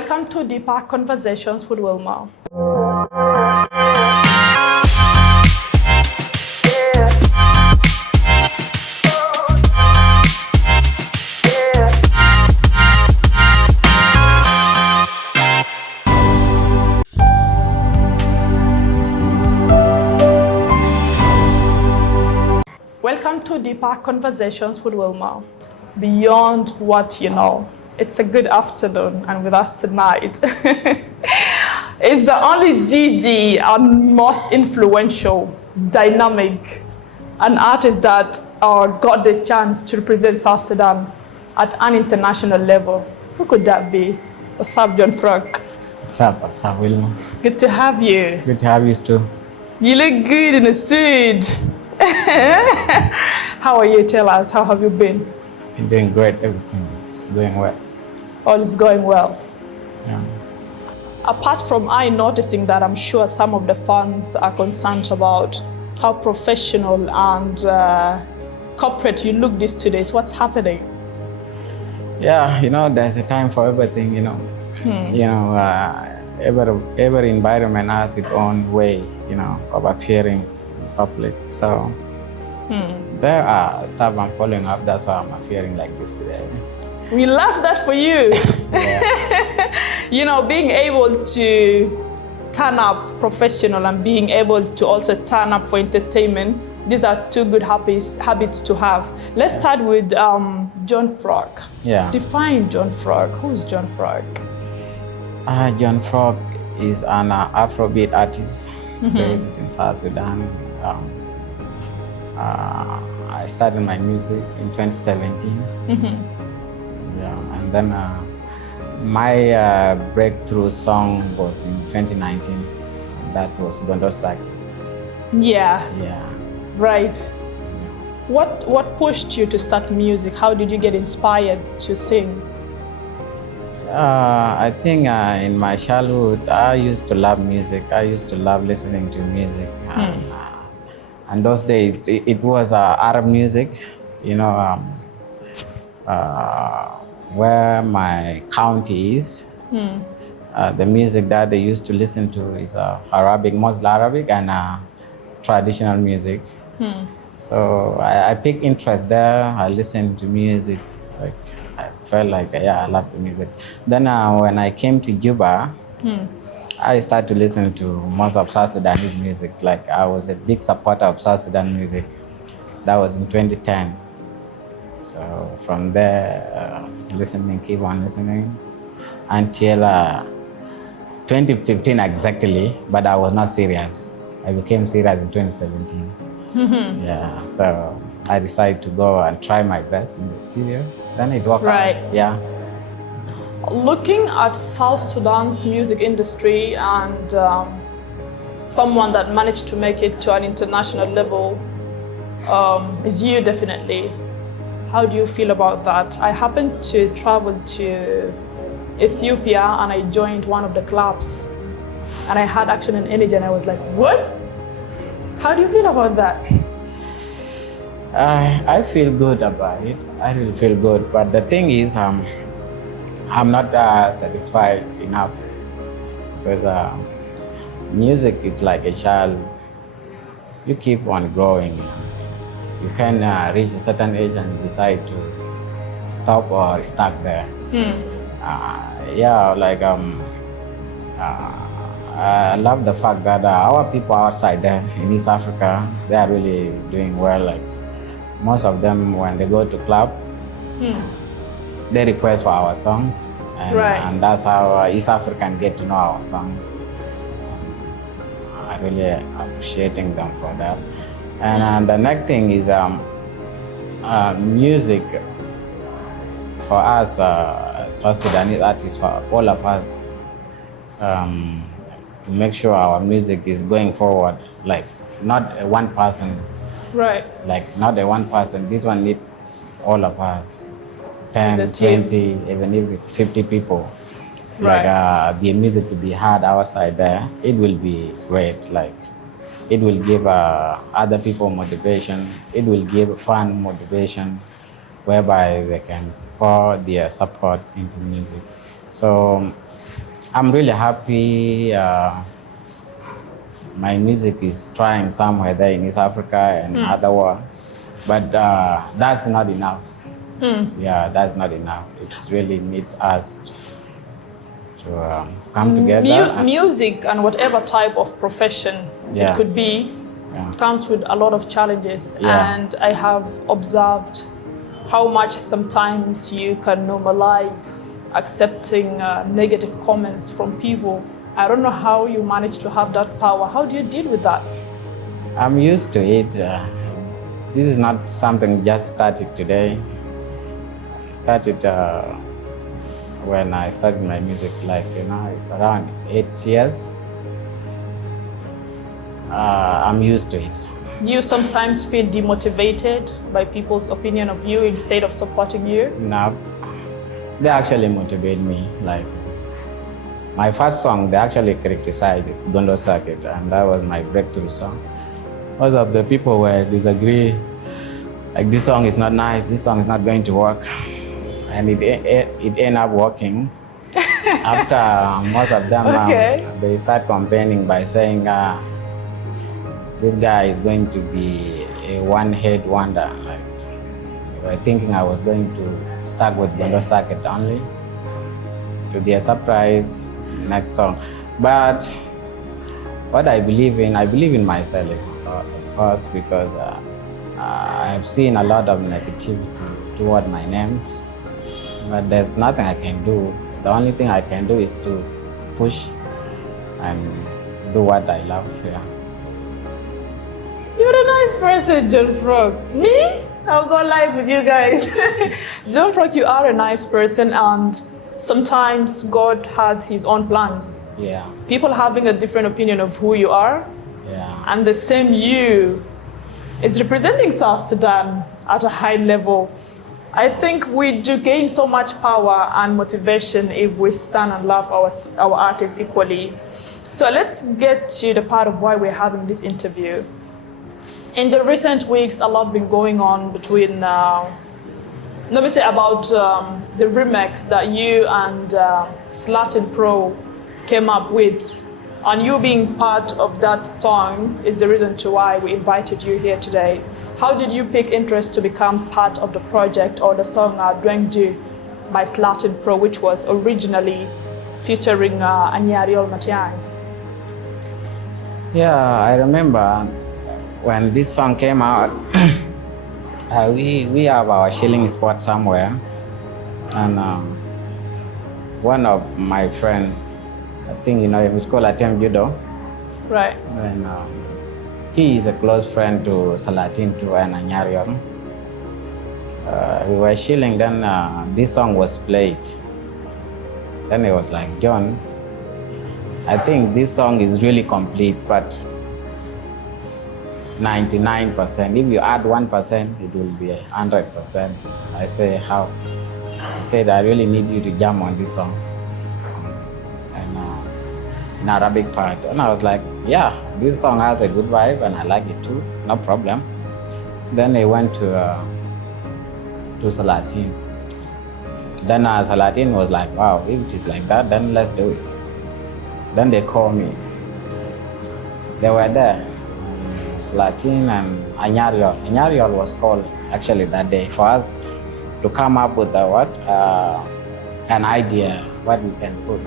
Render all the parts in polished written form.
Welcome to Deeper Conversations with Willma. Welcome to Deeper Conversations with Willma. Beyond what you know. It's a good afternoon, and with us tonight is the only Gigi and most influential, dynamic, an artist that got the chance to represent South Sudan at an international level. Who could that be? What's up, John Frank? What's up, Willma? Good to have you. Good to have you too. You look good in a suit. How are you? Tell us, how have you been? I'm doing great, everything is going well. All is going well. Yeah. Apart from I noticing that, I'm sure some of the fans are concerned about how professional and corporate you look these 2 days. What's happening? Yeah, there's a time for everything, every environment has its own way, of appearing in public. So there are stuff I'm following up, that's why I'm appearing like this today. We love that for you. Yeah. Being able to turn up professional and being able to also turn up for entertainment, these are two good habits to have. Let's start with John Frog. Yeah. Define John Frog. Who is John Frog? John Frog is an Afrobeat artist based in South Sudan. I started my music in 2017. Yeah, and then my breakthrough song was in 2019. That was Gondosaki. Yeah. Yeah. Right. Yeah. What pushed you to start music? How did you get inspired to sing? I think in my childhood, I used to love music. I used to love listening to music. And those days, it was Arab music, where my county is. The music that they used to listen to is Arabic, mostly Arabic, and traditional music. So I picked interest there. I listened to music. I felt like, I love the music. Then when I came to Juba, I started to listen to most of South Sudanese music. I was a big supporter of South Sudan music. That was in 2010. So from there, keep on listening until 2015 exactly, but I was not serious. I became serious in 2017. Yeah, so I decided to go and try my best in the studio. Then it worked Right. out. Yeah. Looking at South Sudan's music industry and someone that managed to make it to an international level is you, definitely. How do you feel about that? I happened to travel to Ethiopia and I joined one of the clubs and I had actually an energy and I was like, what? How do you feel about that? I feel good about it. I really feel good. But the thing is, I'm not satisfied enough because music is like a child. You keep on growing. You can reach a certain age and decide to stop or stuck there. I love the fact that our people outside there in East Africa, they are really doing well. Most of them, when they go to club, they request for our songs, and that's how East African get to know our songs. I really appreciating them for that. And the next thing is music for us, South Sudanese artists, for all of us, to make sure our music is going forward, not one person. Right. Not a one person. This one need all of us. 10, 20, even if 50 people. Right. The music to be heard outside there, it will be great. It will give other people motivation. It will give fan motivation, whereby they can pour their support into music. So I'm really happy. My music is trying somewhere there in East Africa and other world, but that's not enough. Yeah, that's not enough. It really need us to come together. Music and whatever type of profession it could be comes with a lot of challenges, and I have observed how much sometimes you can normalize accepting negative comments from people. I don't know how you manage to have that power. How do you deal with that? I'm used to it. This is not something just started today. Started when I started my music, like, it's around 8 years. I'm used to it. Do you sometimes feel demotivated by people's opinion of you instead of supporting you? No, they actually motivate me. Like my first song, they actually criticized it, Gondo Circuit, and that was my breakthrough song. Most of the people were disagree, like this song is not nice, this song is not going to work. And it ended up working. After most of them, they start complaining by saying, this guy is going to be a one-hit wonder. Like, they were thinking I was going to start with Gondo Circuit only. To their surprise, next song. But what I believe in myself, of course, because I've seen a lot of negativity toward my names. But there's nothing I can do. The only thing I can do is to push and do what I love. Yeah. You're a nice person, John Frog. Me? I'll go live with you guys. John Frog, you are a nice person, and sometimes God has his own plans. Yeah. People having a different opinion of who you are, and the same you is representing South Sudan at a high level. I think we do gain so much power and motivation if we stand and love our artists equally. So let's get to the part of why we're having this interview. In the recent weeks, a lot been going on between, let me say about the remix that you and Salatin Pro came up with. And you being part of that song is the reason to why we invited you here today. How did you pick interest to become part of the project or the song Dweng Du by Salatin Pro, which was originally featuring Anar Matan? Yeah, I remember when this song came out, we have our chilling spot somewhere, and one of my friend, I think it was called Atem Judo. Right. And he is a close friend to Salatin too and Anyarion. We were chilling, then this song was played. Then it was like, John, I think this song is really complete, but 99%. If you add 1%, it will be 100%. I say, how? He said, I really need you to jam on this song. In Arabic part. And I was like, yeah, this song has a good vibe and I like it too, no problem. Then I went to Salatin. Then Salatin was like, wow, if it is like that, then let's do it. Then they called me. They were there, Salatin and Anyariol. Anyariol was called actually that day for us to come up with an idea, what we can put.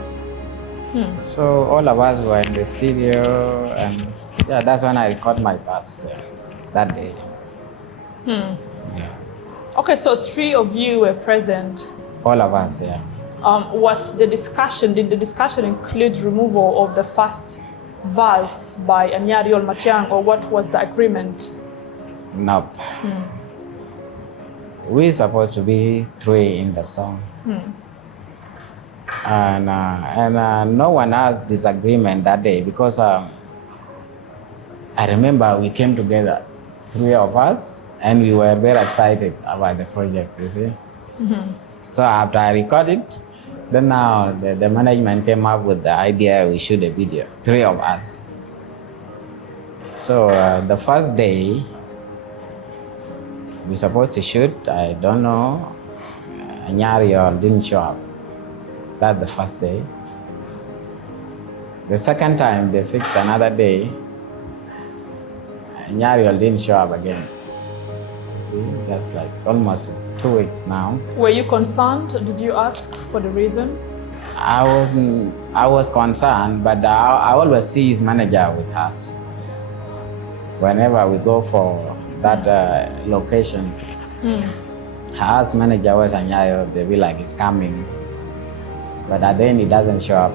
So all of us were in the studio, and that's when I recorded my bass that day. Yeah. Okay, so 3 of you were present. All of us, yeah. Did the discussion include removal of the first verse by Anar Matan, or what was the agreement? Nope. We're supposed to be 3 in the song. And no one has disagreement that day, because I remember we came together, 3 of us, and we were very excited about the project, you see. So after I recorded, then now the management came up with the idea we shoot a video, 3 of us. So the first day we supposed to shoot, I don't know, Anyariol didn't show up. That's the first day. The second time they fixed another day, Nyariel didn't show up again. See, that's like almost 2 weeks now. Were you concerned? Did you ask for the reason? I was concerned, but I always see his manager with us. Whenever we go for that location, her manager was Anyayo, they be like, he's coming. But at the end, he doesn't show up.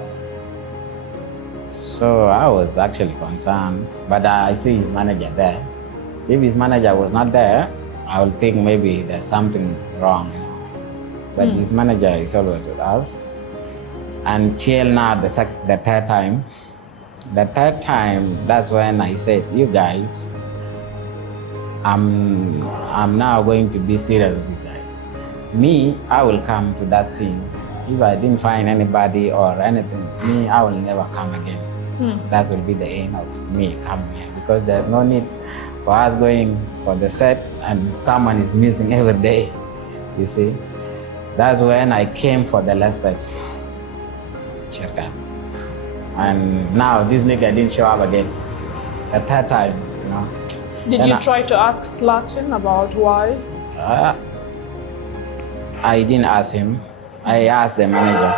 So I was actually concerned, but I see his manager there. If his manager was not there, I would think maybe there's something wrong. But his manager is always with us. Until now, the third time. The third time, that's when I said, you guys, I'm now going to be serious with you guys. Me, I will come to that scene. If I didn't find anybody or anything, me, I will never come again. That will be the end of me coming here, because there's no need for us going for the set and someone is missing every day, you see. That's when I came for the last set. Cherkan. And now this nigga didn't show up again. The third time, you know. Did you try to ask Salatin about why? I didn't ask him. I asked the manager.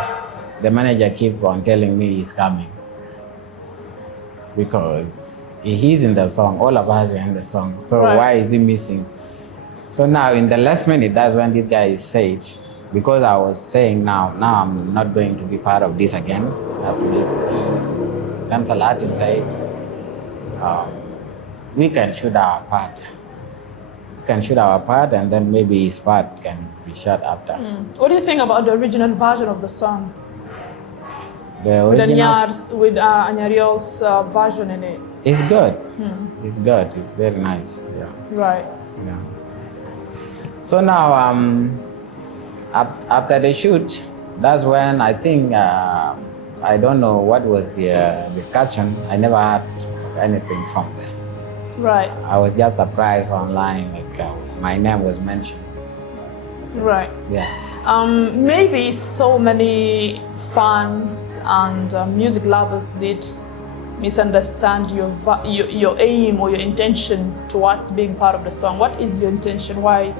The manager keep on telling me he's coming. Because he's in the song, all of us were in the song. So why is he missing? So now in the last minute, that's when this guy said, because I was saying now I'm not going to be part of this again, I have to leave. Then Salatin said, we can shoot our part. We can shoot our part and then maybe his part can be shot after. What do you think about the original version of the song? The With original, Anyariel's version in it. it's good. It's good. It's very nice. Yeah. Right. Yeah. So now, after the shoot, that's when I think, I don't know what was the discussion. I never heard anything from them. Right. I was just surprised online, like my name was mentioned. Right. Yeah. Maybe so many fans and music lovers did misunderstand your aim or your intention towards being part of the song. What is your intention? Why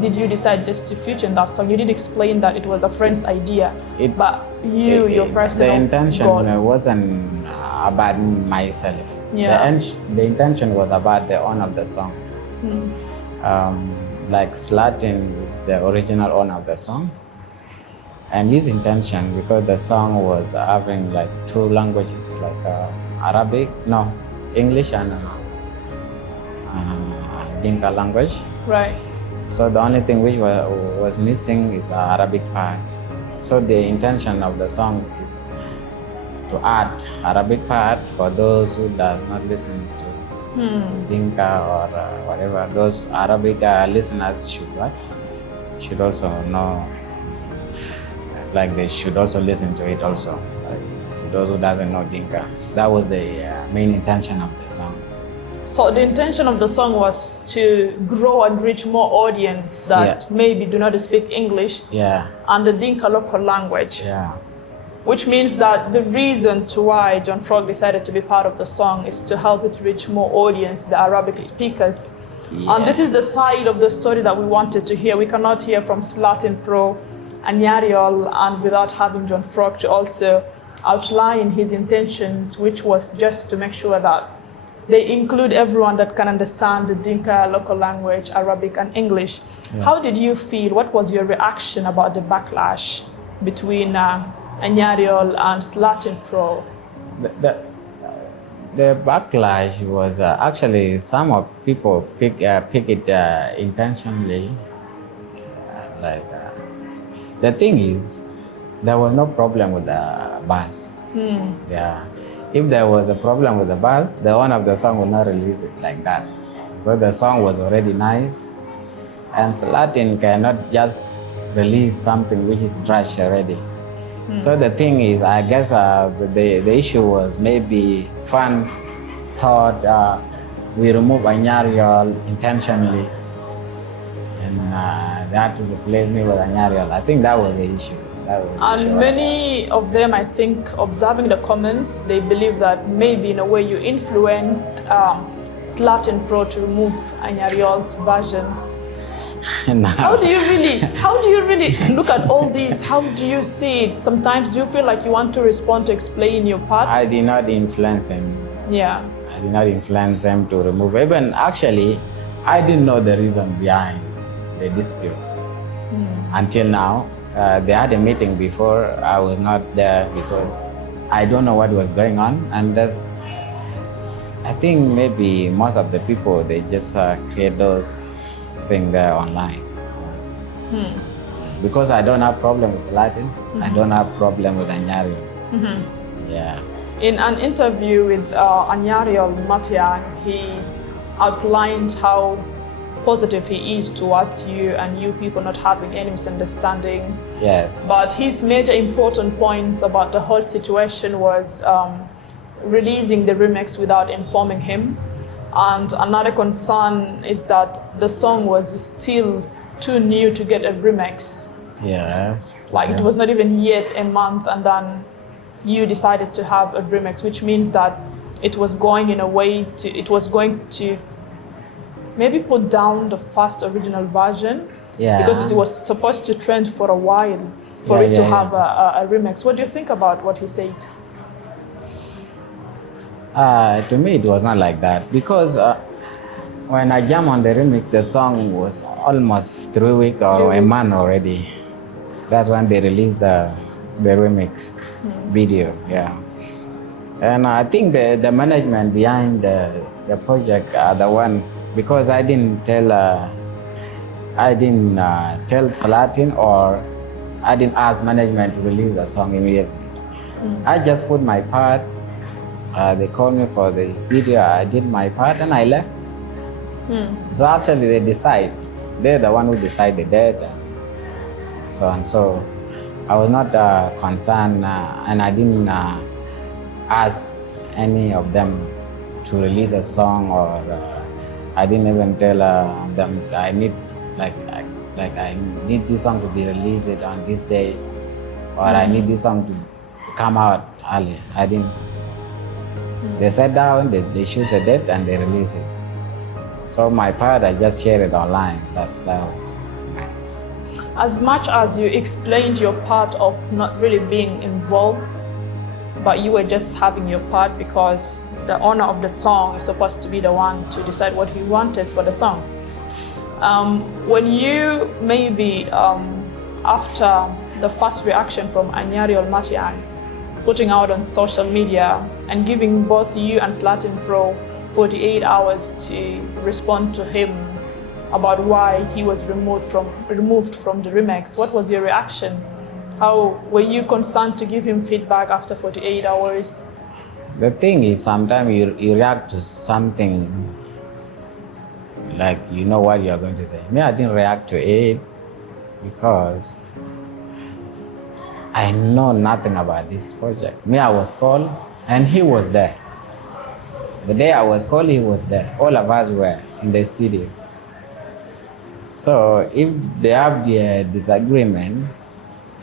did you decide just to feature in that song? You did explain that it was a friend's idea, but your personal the intention goal wasn't about myself. Yeah. The intention was about the owner of the song. Like Salatin is the original owner of the song, and his intention, because the song was having like 2 languages, like English and Dinka language. Right. So the only thing which was missing is the Arabic part. So the intention of the song is to add Arabic part for those who does not listen to Dinka or whatever. Those Arabic listeners should also know, like they should also listen to it also. Like, to those who doesn't know Dinka. That was the main intention of the song. So the intention of the song was to grow and reach more audience that maybe do not speak English and the Dinka local language. Yeah. Which means that the reason to why John Frog decided to be part of the song is to help it reach more audience, the Arabic speakers. And this is the side of the story that we wanted to hear. We cannot hear from Salatin Pro and Nyariel and without having John Frog to also outline his intentions, which was just to make sure that they include everyone that can understand the Dinka local language, Arabic and English. How did you feel? What was your reaction about the backlash between Nyariel and Salatin Pro? The backlash was actually some of people pick it intentionally. The thing is, there was no problem with the bus. Yeah. If there was a problem with the bus, the owner of the song would not release it like that. Because the song was already nice. And Salatin cannot just release something which is trash already. So the thing is, I guess the issue was maybe fan thought we remove Anyariel intentionally. And they had to replace me with Anyariel. I think that was the issue. That would And show. many of them, I think, observing the comments, they believe that maybe in a way you influenced Salatin Pro to remove Anyariol's version. No. How do you really look at all these? How do you see it? Sometimes do you feel like you want to respond to explain your part? I did not influence him. Yeah. I did not influence him to remove. Even actually, I didn't know the reason behind the dispute until now. They had a meeting before. I was not there because I don't know what was going on, and I think maybe most of the people, they just create those things there online. Because I don't have problem with Latin, I don't have problem with Anyari. Yeah. In an interview with Anar Matan, he outlined how positive he is towards you and you people not having any misunderstanding. Yes. But his major important points about the whole situation was releasing the remix without informing him. And another concern is that the song was still too new to get a remix. Yes. Like yes. it was not even yet a month, and then you decided to have a remix, which means that it was going to maybe put down the first original version. Yeah. Because it was supposed to trend for a while for it to have a remix. What do you think about what he said? To me, it was not like that because when I jam on the remix, the song was almost 3 weeks or a month already. That's when they released the remix video. Yeah, and I think the management behind the project are the one, because I didn't tell Salatin, or I didn't ask management to release the song immediately. I just put my part. They called me for the video. I did my part and I left. So actually, they're the one who decided that, and so on. So I was not concerned, and I didn't ask any of them to release a song, or I didn't even tell them I need I need this song to be released on this day, or I need this song to come out early. I didn't. They sat down, they choose a date, and they release it. So my part, I just shared it online. That was. As much as you explained your part of not really being involved, but you were just having your part because the owner of the song is supposed to be the one to decide what he wanted for the song. When you maybe, after the first reaction from Anar Matan, putting out on social media and giving both you and Salatin Pro 48 hours to respond to him about why he was removed from the remix, what was your reaction? How were you concerned to give him feedback after 48 hours? The thing is, sometimes you react to something like you know what you're going to say. Me, I didn't react to it because I know nothing about this project. Me, I was called and he was there. The day I was called, he was there. All of us were in the studio. So if they have the disagreement,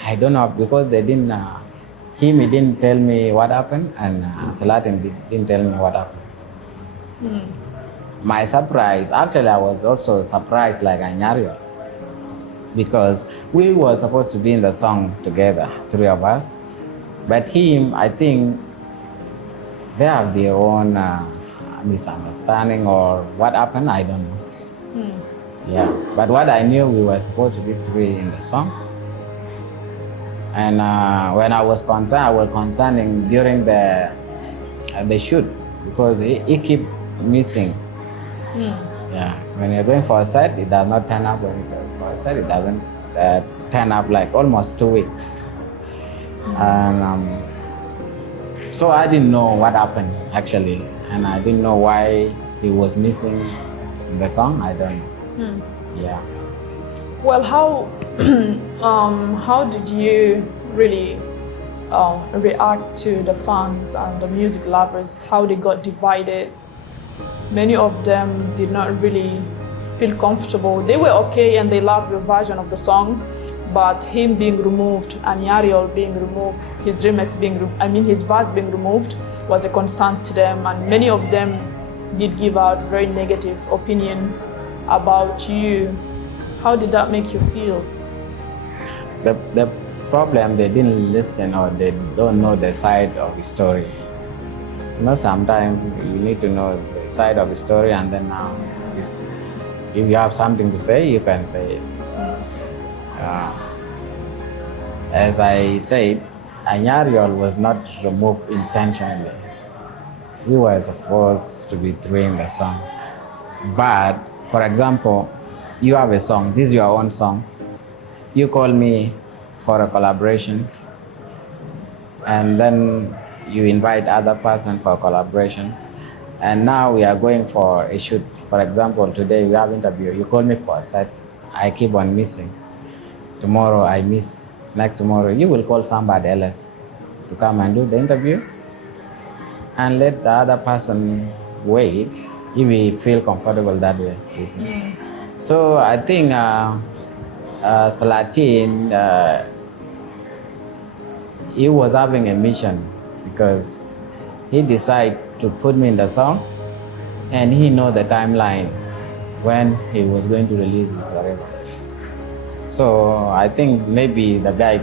I don't know, because they didn't, he didn't tell me what happened, and Salatin didn't tell me what happened. My surprise, actually I was also surprised like Anyari, because we were supposed to be in the song together, 3 of us. But him, I think they have their own misunderstanding, or what happened, I don't know. Yeah, but what I knew, we were supposed to be 3 in the song. And when I was concerning during the shoot, because he keep missing. Yeah, when you're going for a set, it does not turn up. When you go for a set, it doesn't turn up, like almost 2 weeks. And so I didn't know what happened actually, and I didn't know why he was missing in the song. I don't know. Yeah. Well, how did you really react to the fans and the music lovers? How they got divided? Many of them did not really feel comfortable. They were okay and they loved your version of the song, but him being removed and Yariel being removed, his remix being, his verse being removed was a concern to them, and many of them did give out very negative opinions about you. How did that make you feel? The problem, they didn't listen, or they don't know the side of the story. You know, sometimes you need to know the side of the story, and then if you have something to say, you can say it. As I said, Anyariol was not removed intentionally. He was supposed to be doing the song. But, for example, you have a song, this is your own song. You call me for a collaboration, and then you invite other person for a collaboration. And now we are going for a shoot. For example, today we have interview. You call me for a set. I keep on missing. Tomorrow I miss. Next tomorrow you will call somebody else to come and do the interview, and let the other person wait if we feel comfortable that way. So I think Salatin, he was having a mission, because he decided to put me in the song, and he know the timeline when he was going to release it forever. So I think maybe the guy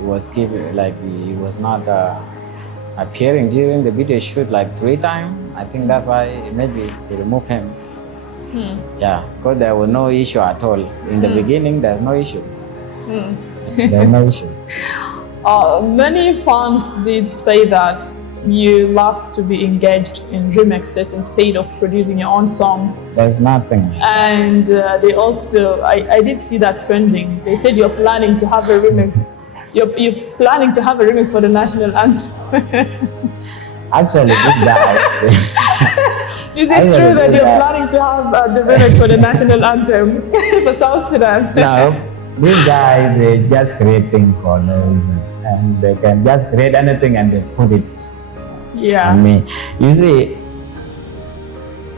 was keeping, like, he was not appearing during the video shoot like 3 times. I think that's why maybe they removed him. Yeah, because there was no issue at all. In the beginning, there's no issue. There's no issue. Many fans did say that you love to be engaged in remixes instead of producing your own songs. There's nothing. And they also, I did see that trending. They said you're planning to have a remix. You're planning to have a remix for the national anthem. Actually, these guys. Is it true that you're planning to have the remix for the national anthem for South Sudan? No, these guys, they just creating for no reason, and they can just create anything and they put it. Yeah. On me. You see,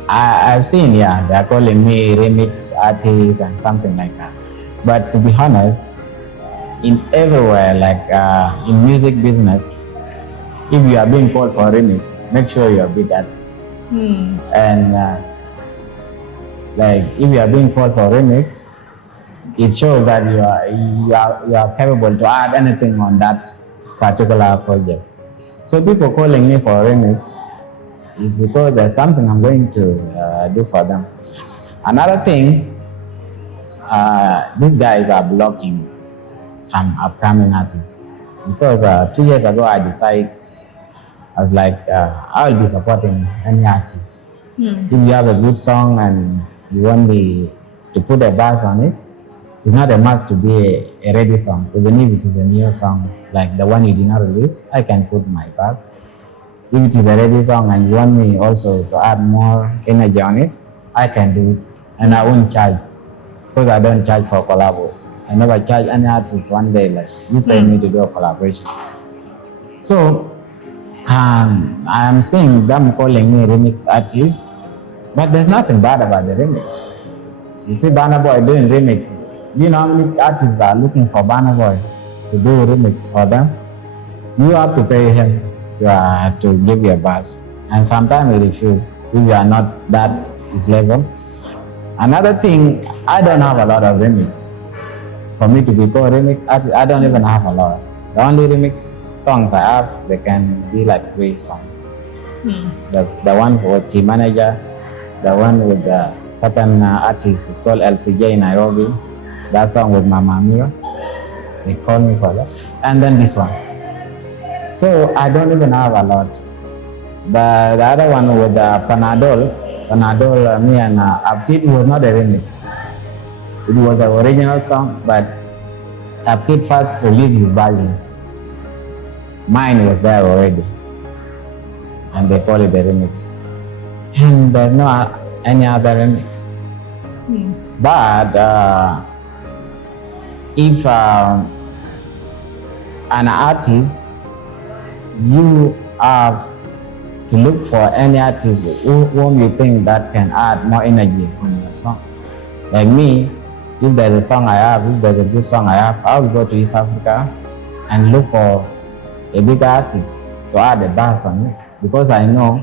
I've seen, they're calling me remix artist and something like that. But to be honest, in everywhere, like in music business, if you are being called for a remix, make sure you're a big artist. And like, if you are being called for a remix, it shows that you are capable to add anything on that particular project. So people calling me for a remix is because there's something I'm going to do for them. Another thing, these guys are blocking some upcoming artists, because 2 years ago I decided, I was like, I will be supporting any artist. If you have a good song and you want me to put a bass on it, it's not a must to be a ready song. Even if it is a new song, like the one you did not release, I can put my bass. If it is a ready song and you want me also to add more energy on it, I can do it. And I won't charge, because I don't charge for collabos. I never charge any artist one day, like, you pay me to do a collaboration. So, I am seeing them calling me remix artist, but there's nothing bad about the remix. You see Burna Boy doing remix. Do you know how many artists are looking for Burna Boy to do remix for them? You have to pay him to give you a bass, and sometimes he refuses if you are not that his level. Another thing, I don't have a lot of remix. For me to be called remix artist, I don't even have a lot. The only remix songs I have, they can be like 3 songs. That's the one with Team Manager, the one with the certain artist, it's called LCJ in Nairobi. That song with Mama Mio, they call me for that. And then this one. So I don't even have a lot. The other one with Panadol, me and Upkid, was not a remix. It was an original song, but Upkid first released his version. Mine was there already, and they call it a remix. And there's no any other remix. But if an artist, you have to look for any artist whom you think that can add more energy on your song. Like me, if there's a song I have, if there's a good song I have, I will go to East Africa and look for a big artist to add a bass on it, because I know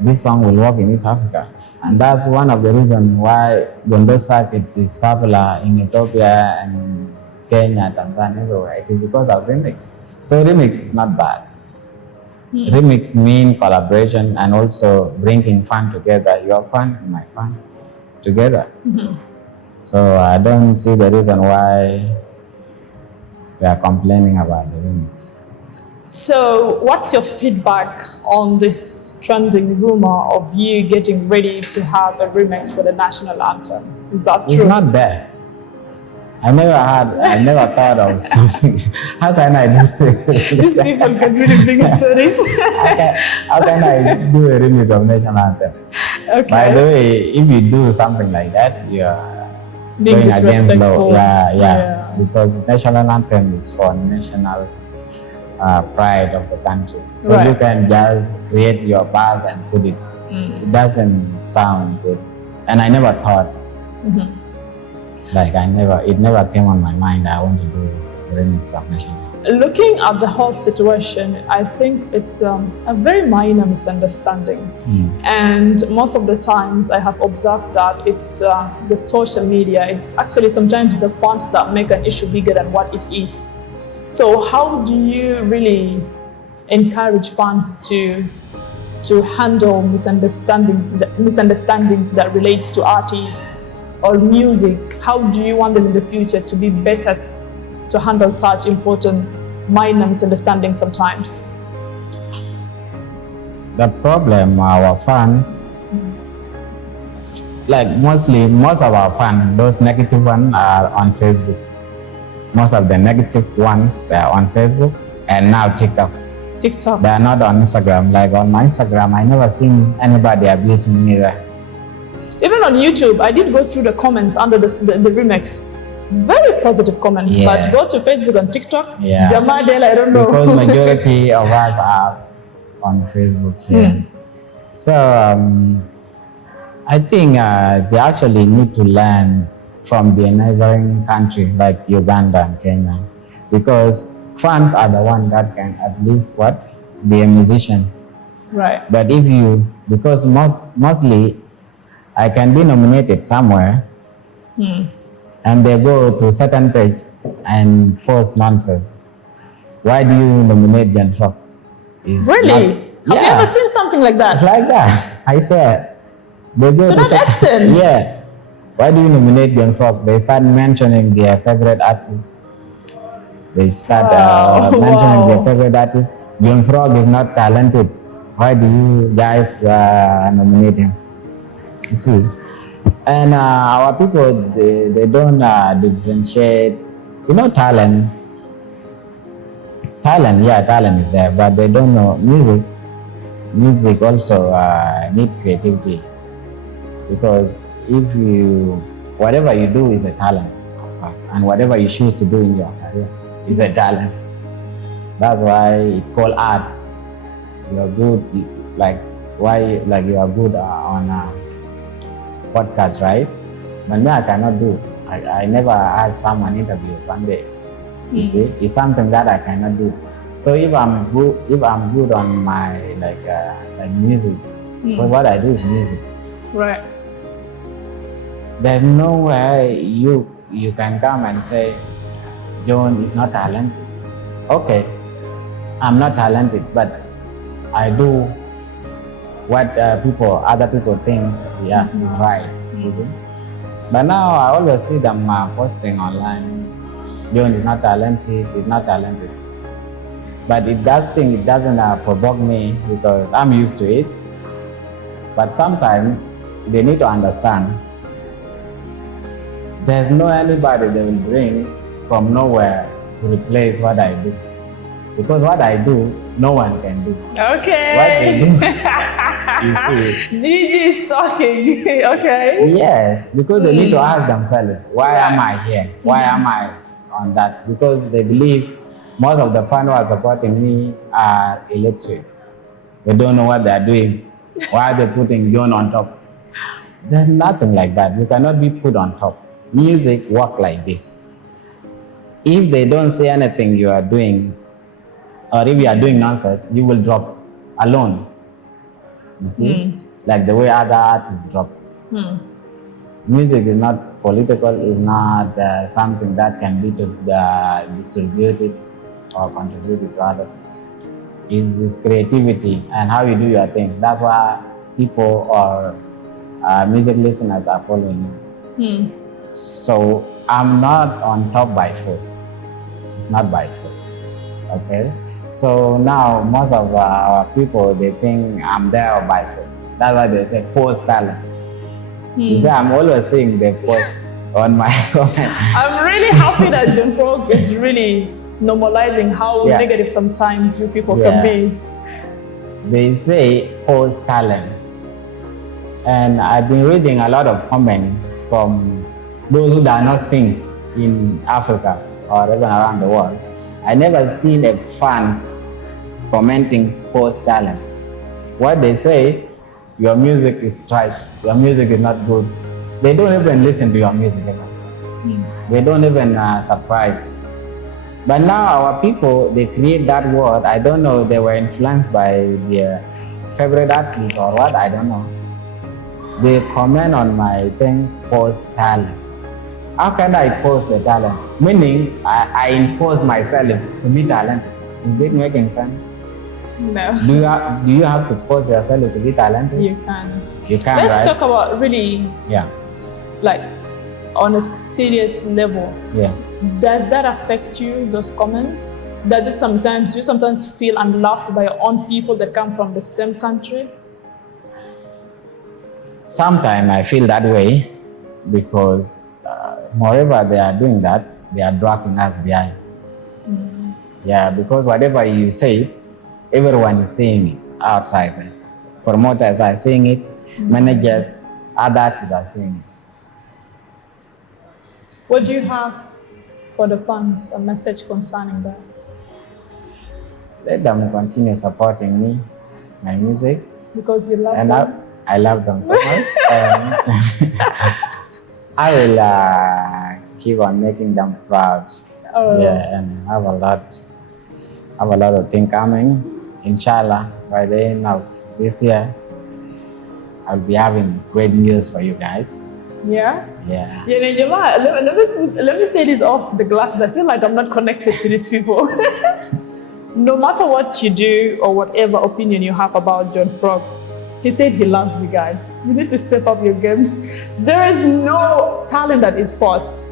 this song will work in East Africa. And that's one of the reasons why Gondo circuit is popular in Ethiopia and Kenya, Tanzania, everywhere. It is because of remix. So remix is not bad. Remix mean collaboration and also bringing fun together. Your fun and my fun together. So I don't see the reason why they are complaining about the remix. So what's your feedback on this trending rumor of you getting ready to have a remix for the national anthem? Is that true? It's not there. I never thought of something. How can I do this? These people can really bring stories. How can I do a remix of national anthem? Okay. By the way, if you do something like that, you are Being going against disrespectful. law. Yeah. Because national anthem is for national pride of the country. So Right. you can just create your bars and put it. It doesn't sound good. And I never thought. Like it never came on my mind I want to do a remix of national. Looking at the whole situation, I think it's a very minor misunderstanding. And most of the times I have observed that it's the social media, it's actually sometimes the fonts that make an issue bigger than what it is. So how do you really encourage fans to handle misunderstandings that relates to artists or music? How do you want them in the future to be better to handle such important minor misunderstandings sometimes? The problem, our fans, like most of our fans, those negative ones are on Facebook. Most of the negative ones, they are on Facebook and now TikTok. They are not on Instagram. Like on my Instagram, I never seen anybody abusing me there. Even on YouTube, I did go through the comments under the remix. Very positive comments, but go to Facebook and TikTok, Jamadel, I don't know. Because majority of us are on Facebook here. So I think they actually need to learn from the neighboring country like Uganda and Kenya, because fans are the one that can uplift be a musician. Right. But if because mostly I can be nominated somewhere and they go to certain page and post nonsense. Why do you nominate Jan Frog? Really? Have you ever seen something like that? It's like that. I swear. They go to that extent? Yeah. Why do you nominate Jan Frog? They start mentioning their favorite artists. They start mentioning their favorite artists. Jan Frog is not talented. Why do you guys nominate him? You see? And our people, they don't differentiate. You know, talent is there, but they don't know music. Music also need creativity, because whatever you do is a talent, of course, and whatever you choose to do in your career is a talent. That's why it's called art. You are good, you are good on podcast, right? But me, I cannot do. I never asked someone interview one day. You see, it's something that I cannot do. So if I'm good on my like music, because what I do is music. Right. There's no way you can come and say John is not talented. Okay, I'm not talented, but I do what other people think is right. But now I always see them posting online, John is not talented, he's not talented. But it doesn't provoke me, because I'm used to it. But sometimes they need to understand there's no anybody they will bring from nowhere to replace what I do. Because what I do, no one can do. Okay. What they do, you see. Gigi is talking. Okay. Yes, because they need to ask themselves, why am I here? Why am I on that? Because they believe most of the fans who are supporting me are illiterate. They don't know what they are doing. Why are they putting John on top? There's nothing like that. You cannot be put on top. music work like this. If they don't say anything you are doing, or if you are doing nonsense, you will drop alone. You see? Like the way other artists drop. Music is not political, is not something that can be distributed or contributed to others. It's creativity and how you do your thing. That's why people or music listeners are following you. So I'm not on top by force. It's not by force. Okay? So now most of our people, they think I'm there by force. That's why they say force talent. You see, I'm always saying they post on my comment. I'm really happy that John Frog is really normalizing how negative sometimes you people can be. They say post talent. And I've been reading a lot of comments from those who do not sing in Africa or even around the world. I never seen a fan commenting post talent. What they say, your music is trash, your music is not good. They don't even listen to your music anymore. They don't even subscribe. But now our people, they create that word. I don't know, they were influenced by their favorite artists or what, I don't know. They comment on my thing, post talent. How can I post the talent? Meaning, I impose myself to be talented. Is it making sense? No. Do you have to pose yourself to be talented? You can't. You can't. Let's right? talk about really, like, on a serious level. Yeah. Does that affect you, those comments? Do you sometimes feel unloved by your own people that come from the same country? Sometimes I feel that way because moreover they are doing that, they are dragging us behind. Yeah, because whatever you say it, everyone is saying it outside there. Promoters are saying it, managers, other artists are saying it. What do you have for the fans, a message concerning that? Let them continue supporting me, my music. Because you love them? I love them so much. I will keep on making them proud. Yeah, and have a lot of things coming. Inshallah, by the end of this year, I'll be having great news for you guys. Yeah? Yeah. Let me say this off the glasses. I feel like I'm not connected to these people. No matter what you do or whatever opinion you have about John Frog, he said he loves you guys. You need to step up your games. There is no talent that is forced.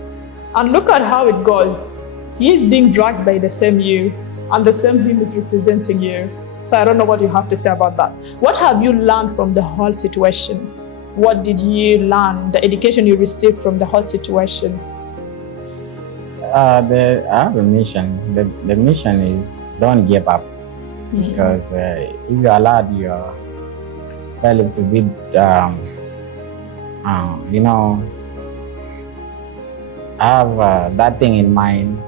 And look at how it goes. He is being dragged by the same you, and the same him is representing you. So I don't know what you have to say about that. What have you learned from the whole situation? What did you learn, the education you received from the whole situation? I have a mission. The mission is don't give up. Because if you allow yourself to be, have that thing in mind.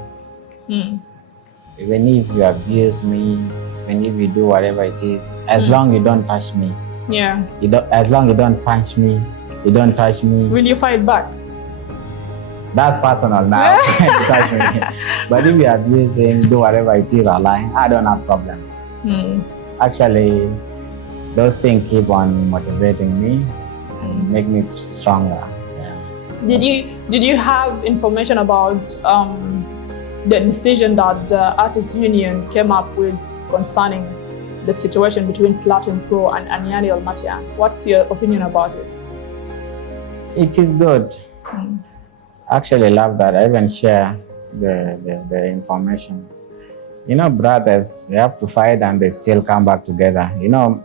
Even if you abuse me, even if you do whatever it is, as long you don't touch me. Yeah. As long you don't punch me, you don't touch me. Will you fight back? That's personal now. Touch me. But if you abuse him, do whatever it is, lying, I don't have problem. Actually, those things keep on motivating me and make me stronger. Yeah. Did you have information about the decision that the Artists Union came up with concerning the situation between Salatin Pro and Anar Matan? What's your opinion about it? It is good. Actually love that. I even share the information. You know, brothers, they have to fight and they still come back together. You know,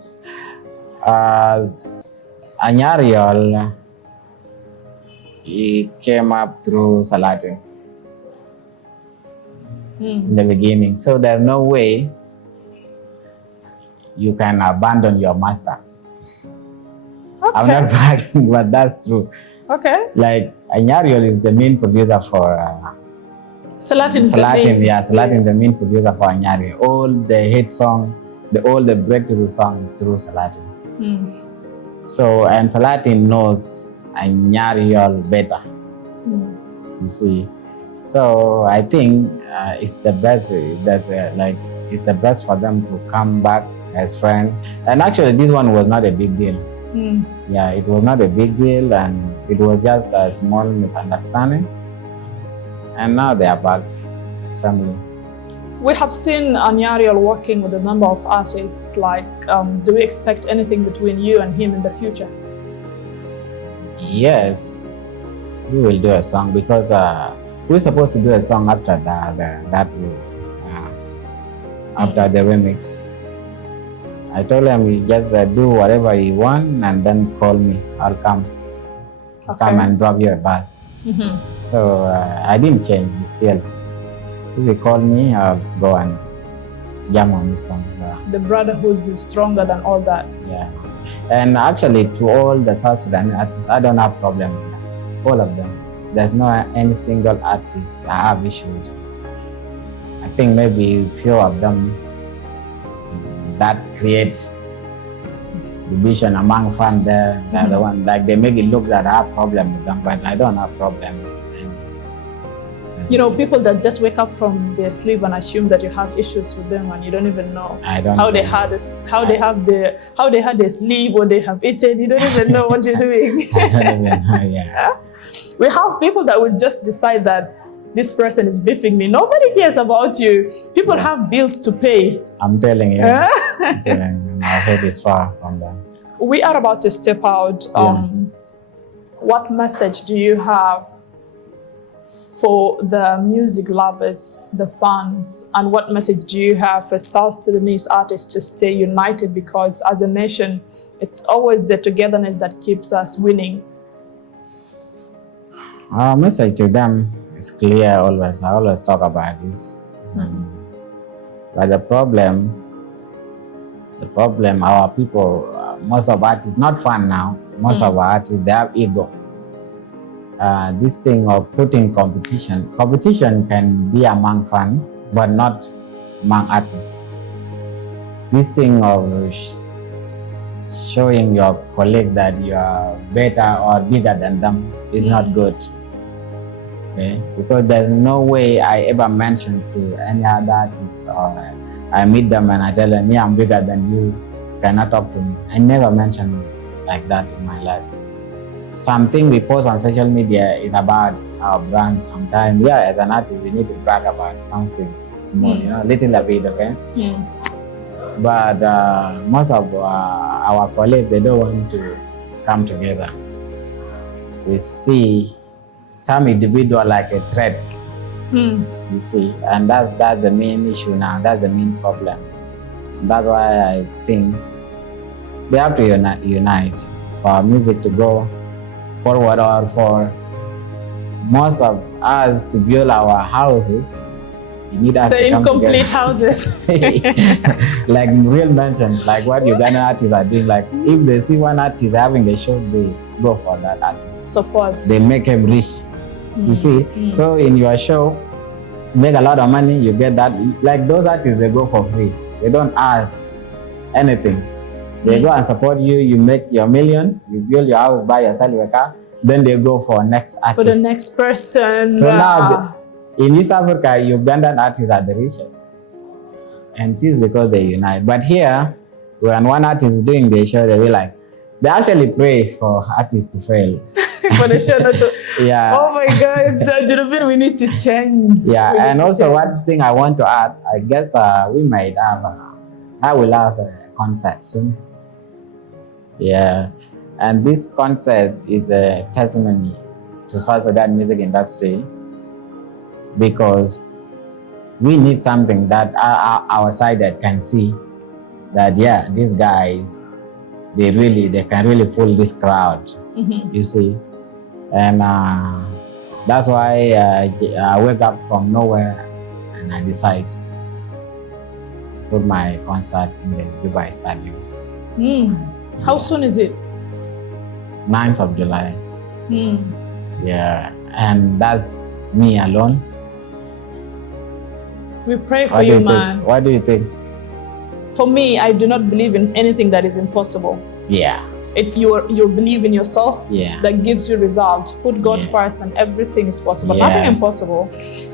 Anar, he came up through Salatin in the beginning. So there's no way you can abandon your master. Okay. I'm not bragging, but that's true. Okay. Like, Anar is the main producer for Salatin. Salatin is the main producer for Anar. All the hit song, all the breakthrough songs through Salatin. So, and Salatin knows Anar better. You see, so I think it's the best. It's the best for them to come back as friends. And actually, this one was not a big deal. Yeah, it was not a big deal, and it was just a small misunderstanding. And now they are back as family. We have seen Anyariel working with a number of artists. Like, do we expect anything between you and him in the future? Yes, we will do a song because we're supposed to do a song after after the remix. I told him, you just do whatever you want and then call me. I'll come. Okay. Come and drop you a bus. So I didn't change still. If you call me, I'll go and jam on the song. The brotherhood is stronger than all that. Yeah. And actually, to all the South Sudanese artists, I don't have problem with them. All of them. There's not any single artist I have issues with. I think maybe few of them that create division among fans there. They're the one, like they make it look that I have problem with them, but I don't have problem with them. You know, people that just wake up from their sleep and assume that you have issues with them and you don't even know how they had their sleep, what they have eaten. You don't even know what you're doing. I don't even know, yeah. We have people that would just decide that this person is beefing me. Nobody cares about you. People have bills to pay. I'm telling you. My head is far from them. We are about to step out. What message do you have for the music lovers, the fans, and what message do you have for South Sudanese artists to stay united? Because as a nation, it's always the togetherness that keeps us winning. Our message to them is clear always. I always talk about this. But the problem, our people, most of artists, not fun now, most of our artists, they have ego. This thing of putting competition can be among fans, but not among artists. This thing of showing your colleague that you are better or bigger than them is not good. Okay? Because there's no way I ever mentioned to any other artist, or I meet them and I tell them, yeah, I'm bigger than you, cannot talk to me. I never mentioned like that in my life. Something we post on social media is about our brand sometimes. Yeah, as an artist, you need to brag about something small, little a bit, okay? But most of our colleagues, they don't want to come together. They see some individual like a threat, you see, and that's the main issue now. That's the main problem. That's why I think they have to unite for our music to go forward, or for most of us to build our houses. You need us the to come incomplete together. houses. Like real mention, like what Ugandan artists are doing. Like if they see one artist having a show, they go for that artist. Support. They make him rich. You see? So in your show, make a lot of money, you get that. Like those artists, they go for free. They don't ask anything. They go and support you, you make your millions, you build your house, buy yourself a car, then they go for next artist. For the next person. So now, in East Africa, Ugandan artists are the richest. And it is because they unite. But here, when one artist is doing the show, they actually pray for artists to fail. For the show not to. Yeah. Oh my God, we need to change. Yeah, and also one thing I want to add, I guess I will have a concert soon. Yeah, and this concert is a testimony to South Sudan music industry, because we need something that our side that can see that, yeah, these guys, they can really fool this crowd, you see. And that's why I wake up from nowhere and I decide to put my concert in the Dubai Stadium. How soon is it? 9th of July. Yeah, and that's me alone. We pray for you, man. What do you think? For me, I do not believe in anything that is impossible. Yeah, It's your belief in yourself that gives you result. Put God first and everything is possible. Nothing impossible.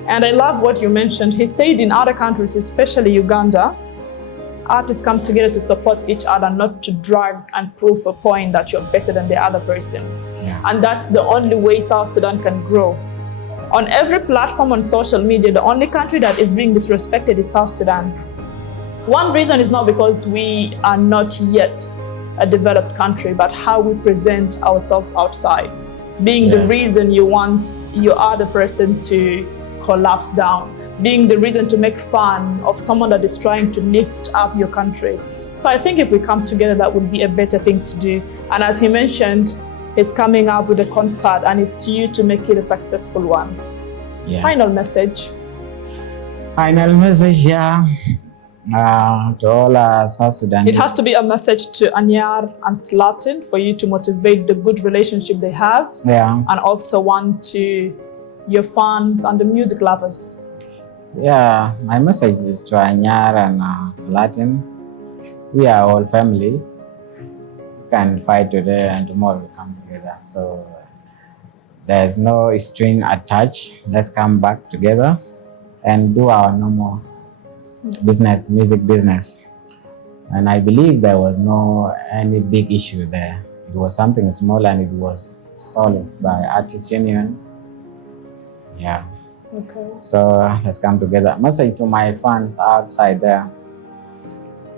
And I love what you mentioned. He said in other countries, especially Uganda, artists come together to support each other, not to drag and prove a point that you're better than the other person. And that's the only way South Sudan can grow. On every platform on social media, the only country that is being disrespected is South Sudan. One reason is not because we are not yet a developed country, but how we present ourselves outside, being the reason you want your other person to collapse down, being the reason to make fun of someone that is trying to lift up your country. So I think if we come together, that would be a better thing to do. And as he mentioned, he's coming up with a concert and it's you to make it a successful one. Final message. Final message, to all South Sudan. It has to be a message to Anar and Salatin for you to motivate the good relationship they have. And also one to your fans and the music lovers. My message is to Anar and Salatin. We are all family. We can fight today and tomorrow we come together. So there's no string attached. Let's come back together and do our normal business, music business. And I believe there was no any big issue there. It was something small and it was solved by Artists Union. Okay. So let's come together. Message to my fans outside there.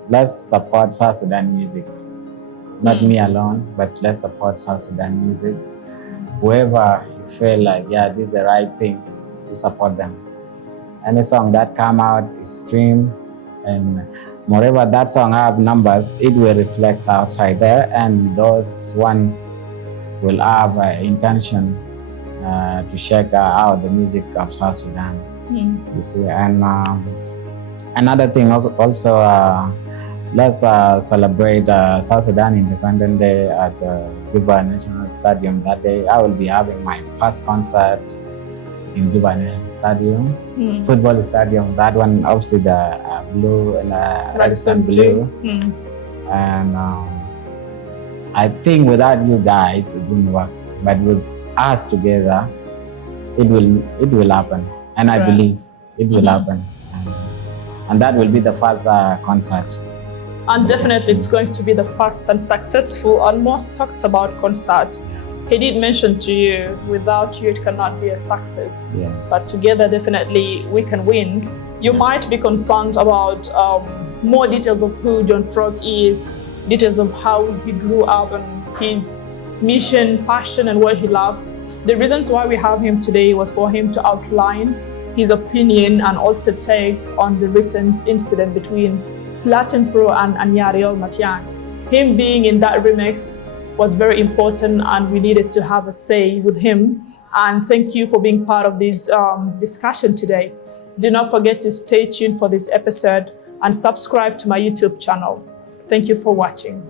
Let's support South Sudan music. Not me alone, but let's support South Sudan music. Whoever you feel like, this is the right thing, to support them. Any song that come out is streamed, and moreover that song have numbers, it will reflect outside there, and those one will have intention to check out the music of South Sudan. You see, and another thing also, let's celebrate South Sudan Independence Day at Juba National Stadium. That day, I will be having my first concert in Juba National Stadium, football stadium. That one, obviously the blue and red and blue. And I think without you guys, it wouldn't work. But with us together, it will happen. And I believe it will happen. And that will be the first concert. And definitely it's going to be the first and successful and most talked about concert. He did mention to you, without you it cannot be a success. But together definitely we can win. You might be concerned about more details of who John Frog is, details of how he grew up and his mission, passion and what he loves. The reason why we have him today was for him to outline his opinion and also take on the recent incident between Salatin Pro and Anar Matan. Him being in that remix was very important and we needed to have a say with him. And thank you for being part of this discussion today. Do not forget to stay tuned for this episode and subscribe to my YouTube channel. Thank you for watching.